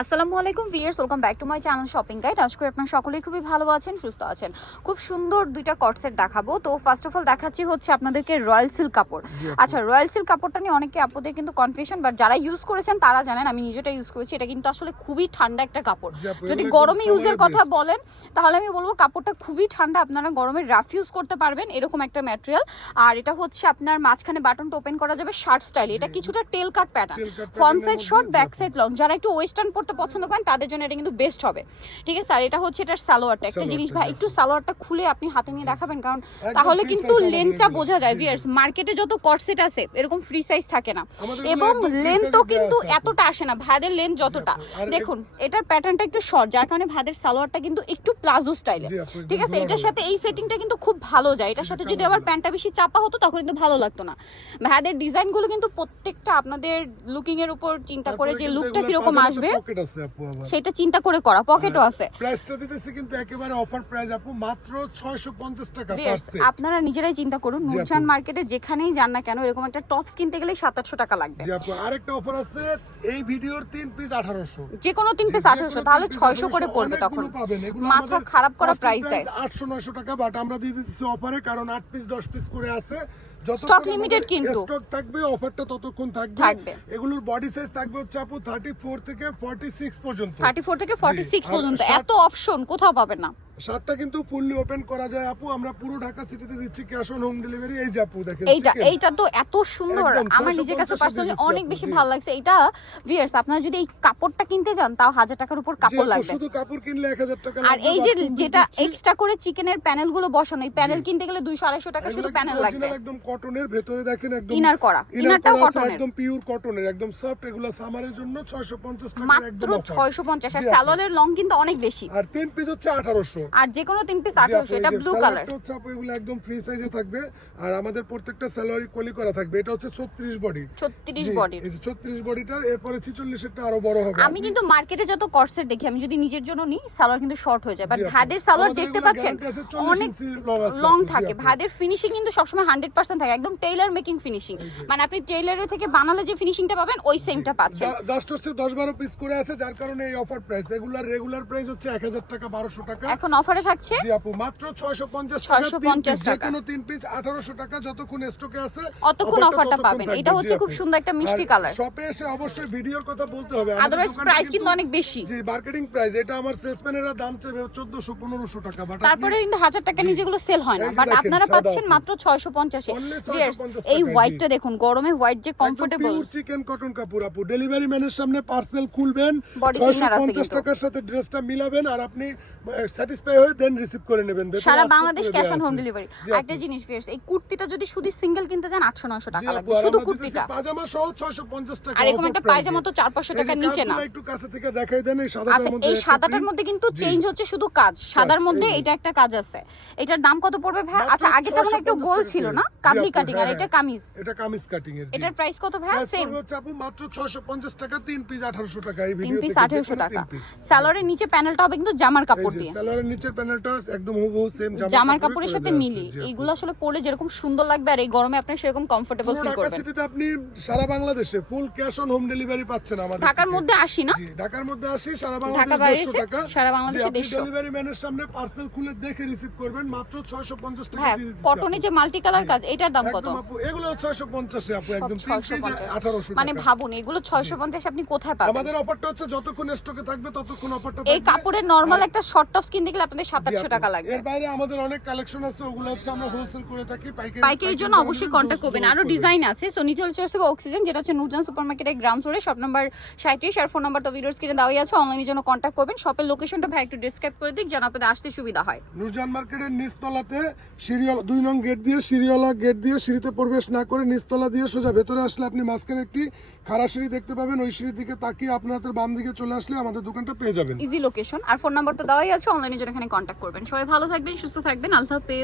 আসসালামু আলাইকুম viewers, welcome back to my channel shopping guide. আশা করি আপনারা সকলেই খুবই ভালো আছেন, সুস্থ আছেন। খুব সুন্দর দুইটা কটসেট দেখাবো। তো ফার্স্ট অফ অল দেখাচ্ছি হচ্ছে আপনাদেরকে রয়্যাল সিল্ক কাপড়। আচ্ছা, রয়্যাল সিল্ক কাপড়টা নিয়ে অনেকে আপনাদের কিন্তু কনফিউশন, বাট যারা ইউজ করেছেন তারা জানেন, আমি নিজেটা ইউজ করেছি। এটা কিন্তু আসলে খুবই ঠান্ডা একটা কাপড়। যদি গরমে ইউজের কথা বলেন তাহলে আমি বলবো কাপড়টা খুবই ঠান্ডা, আপনারা গরমে রাফ ইউজ করতে পারবেন, এরকম একটা ম্যাটেরিয়াল। আর এটা হচ্ছে আপনার মাঝখানে বাটনটা ওপেন করা যাবে শার্ট স্টাইলে। এটা কিছুটা tail cut pattern, front side short, back side long. যারা একটু ওয়েস্টার্ন পড়তে পছন্দ করেন তাদের জন্য এটা কিন্তু বেস্ট হবে, ঠিক আছে। আর এটা হচ্ছে এটার সালোয়ারটা। একটা জিনিস ভাই, একটু সালোয়ারটা খুলে আপনি হাতে নিয়ে দেখাবেন, কারণ তাহলে কিন্তু লেন্থটা বোঝা যায়। ভিউয়ার্স, মার্কেটে যত কটসেট আছে এরকম ফ্রি সাইজ থাকে না, এবং লেন্থও কিন্তু এতটা আসে না ভাদের লেন্থ যতটা। দেখুন এটার প্যাটার্নটা একটু শর্ট, যার কারণে ভাদের সালোয়ারটা কিন্তু একটু প্লাজো স্টাইলে, ঠিক আছে। এটার সাথে এই সেটিংটা কিন্তু খুব ভালো যায়। এটার সাথে যদি আবার প্যান্টটা বেশি চাপা হতো তখন কিন্তু ভালো লাগতো না। ভাদের ডিজাইনগুলো কিন্তু প্রত্যেকটা আপনাদের লুকিং এর উপর চিন্তা করে যে লুকটা কিরকম আসবে সেটা চিন্তা করে করা। পকেটও আছে। প্রাইসটা দিতেছি কিন্তু একেবারে অফার প্রাইস আপু, মাত্র 650 টাকা। আপনারা নিজেরাই চিন্তা করুন, নূরজাহান মার্কেটে যেখানেই যান না কেন এরকম একটা টপস কিনতে গেলে 700-800 টাকা লাগবে। জি আপু, আরেকটা অফার আছে, এই ভিডিওর 3 পিস 1800, যে কোনো 3 পিস 1800, তাহলে 600 করে পড়বে। তখন মাথা খারাপ করা প্রাইস দেয় 800-900 টাকা, বাট আমরা দিয়ে দিতেছি অফারে, কারণ 8 পিস 10 পিস করে আছে। স্টক লিমিটেড, কিন্তু স্টক থাকবে, অফারটা ততক্ষণ থাকবে। এগুলোর বডি সাইজ থাকবে হচ্ছে আপু 34 থেকে 46 পর্যন্ত। 34 থেকে 46 পর্যন্ত, এত অপশন কোথাও পাবেন না। শার্টটা কিন্তু ফুললি ওপেন করা যায় আপু। আমরা পুরো ঢাকা সিটিতে দিচ্ছি ক্যাশ অন হোম ডেলিভারি। এই যে আপু দেখেন, এইটা তো এত সুন্দর, আমার নিজের কাছে পার্সোনালি অনেক বেশি ভালো লাগছে। এটা ভিউয়ার্স, আপনারা যদি এই কাপড়টা কিনতে যান তাও 1000 টাকার উপর কাপড় লাগবে। শুধু কাপড় কিনলে 1000 টাকা লাগবে। আর এই যে যেটা এক্সট্রা করে চিকেনের প্যানেলগুলো বসানো, এই প্যানেল কিনতে গেলে 200-250 টাকা শুধু প্যানেল লাগবে। একদম কটনের, ভেতরে দেখেন একদম ইনার করা, ইনারটাও কটনের, একদম পিওর কটনের, একদম সফট। এগুলো সামারের জন্য 650 টাকা মাত্র 650। আর সালোয়ারের লং কিন্তু অনেক বেশি। আর 3 পিস হচ্ছে 1800। আর যে কোনো 3 পিস 1800। এটা ব্লু কালার হচ্ছে আপু, এগুলো একদম ফ্রি সাইজে থাকবে। আর আমাদের প্রত্যেকটা সালোয়ারই কলি করা থাকবে। এটা হচ্ছে 36 বডি, 36 বডি। এই যে 36 বডিটার, এরপরে 46 এরটা আরো বড় হবে। আমি কিন্তু মার্কেটে যত কটসেট দেখি, আমি যদি নিজের জন্য নিই সালোয়ার কিন্তু শর্ট হয়ে যায়, বাট ভাদের সালোয়ার দেখতে পাচ্ছেন অনেক লং থাকে। ভাদের ফিনিশিং কিন্তু সবসময় 100% থাকে, একদম টেইলার মেকিং ফিনিশিং। মানে আপনি টেইলারের থেকে বানালে যে ফিনিশিংটা পাবেন ওই সেমটা পাচ্ছেন। জাস্ট হচ্ছে 10-12 পিস করে আছে, যার কারণে এই অফার প্রাইস। রেগুলার প্রাইস হচ্ছে 1000 টাকা, 1200 টাকা। এখন অফারে থাকছে জি আপু, মাত্র 650 টাকা। যে কোনো 3 পিস 1800 টাকা, যতক্ষণ স্টকে আছে অতক্ষণ অফারটা পাবেন। এটা হচ্ছে খুব সুন্দর একটা মিষ্টি কালার। শপে এসে অবশ্যই ভিডিওর কথা বলতে হবে, আদারওয়াইজ প্রাইস কিন্তু অনেক বেশি। জি, মার্কেটিং প্রাইস। এটা আমার সেলসম্যানেরা দাম চাইবে 1400-1500 টাকা, বাট তারপরে কিন্তু 1000 টাকা নিচে গুলো সেল হয় না, বাট আপনারা পাচ্ছেন মাত্র 650 এ। এই হোয়াইটটা দেখুন, গরমে হোয়াইট যে কমফোর্টেবল। পিওর চিকেন কটন কাপড় আপু। ডেলিভারি ম্যানের সামনে পার্সেল খুলবেন, 650 টাকার সাথে ড্রেসটা মিলাবেন, আর আপনি স্যাটিসফাই হয়ে দেন রিসিভ করে নেবেন। সারা Bangladesh cash on home delivery. একটা জিনিস ভিউয়ার্স, এই কুর্তিটা যদি শুধু সিঙ্গেল কিনতে যান 800-900 টাকা লাগবে, শুধু কুর্তিটা। পাজামা সহ 650 টাকা। আর এরকম একটা পায়জামা তো 400-500 টাকার নিচে না। একটু কাছে থেকে দেখাই দেন এই সাদাটার মধ্যে। এই সাদাটার মধ্যে কিন্তু চেঞ্জ হচ্ছে শুধু কাজ, সাদার মধ্যে এটা একটা কাজ আছে। এটার দাম কত পড়বে ভাই? আচ্ছা, আগেটা মানে একটু গোল ছিল না, কাবলি কাটিং, আর এটা কামিজ। এটা কামিজ কাটিং এর। এটার প্রাইস কত ভাই? সেম হচ্ছে আপু, মাত্র 650 টাকা। 3 পিস 1800 টাকা। এই ভিডিও 3 পিস 1800 টাকা। সালোয়ারের নিচে প্যানেলটা হবে কিন্তু জামার কাপড় দিয়ে। সালোয়ারের নিচের প্যানেলটা একদম হুবহু সেম জামার কাপড়ের সাথে মিলি। এইগুলো আসলে পরে যেরকম সুন্দর লাগবে, আর এই গরমে আপনি সেরকম কমফোর্টেবল ফিল করবেন। ঢাকা সিটিতে আপনি সারা বাংলাদেশে full cash on home delivery পাচ্ছেন আমাদের। ঢাকার মধ্যে 80 না? জি, ঢাকার মধ্যে 80, সারা বাংলাদেশে 150 টাকা। সারা বাংলাদেশে 150। ডেলিভারি ম্যানের সামনে পার্সেল খুলে দেখে রিসিভ করবেন, মাত্র 650 টাকা হ্যাঁ, দিয়ে দিচ্ছি। কটনে যে মাল্টি কালার কাজ, এটার দাম কত? একদম আপু, এগুলো 650 এ আপু, একদম 3 পিস 1800 টাকা। মানে ভাবুন, এগুলো 650 আপনি কোথায় পাবেন? আমাদের অফারটা হচ্ছে যতক্ষণ স্টকে থাকবে ততক্ষণ অফারটা এই কাপড়ের নরমাল একটা শর্ট টপস কিনতে গেলে আপনাদের 700 টাকা লাগবে। এর বাইরে আমাদের অনেক কালেকশন আছে, ওগুলো হচ্ছে আমরা হোলসেল করে থাকি। পাইকারির জন্য অবশ্যই কন্টাক্ট করবেন। আরো ডিজাইন আছে। সো নিচে চলে আসবে অক্সিজেন, যেটা হচ্ছে নূরজাহান সুপারমার্কেটের গ্রাউন্ড ফ্লোরে, শপ নাম্বার 37, আর ফোন নাম্বার তো ভিডিওর স্ক্রিনে দেওয়াই আছে। অনলাইনের জন্য কন্টাক্ট করবেন। শপের লোকেশনটা ভাই একটু ডেসক্রাইব করে দিক, যেন আপনাদের আসতে সুবিধা হয়। নূরজাহান মার্কেটের নিচতলাতে সিঁড়িওয়ালা 2 নং গেট দিয়ে, সিঁড়িওয়ালা গেট দিয়ে সিঁড়িতে প্রবেশ না করে নিচতলা দিয়ে সোজা ভেতরে আসলে আপনি মাঝখানে একটি খাড়া সিঁড়ি দেখতে পাবেন। ওই সিঁড়ির দিকে তাকিয়ে আপনার হাতের বাম দিকে চলে আসলে আমাদের দোকানটা পেয়ে যাবেন। ইজি লোকেশন, আর ফোন নাম্বার তো দেওয়াই আছে। অনলাইনের জন্য এখানে কন্টাক্ট করবেন। সবাই ভালো থাকবেন, সুস্থ থাকবেন। আল্লাহ হাফেজ।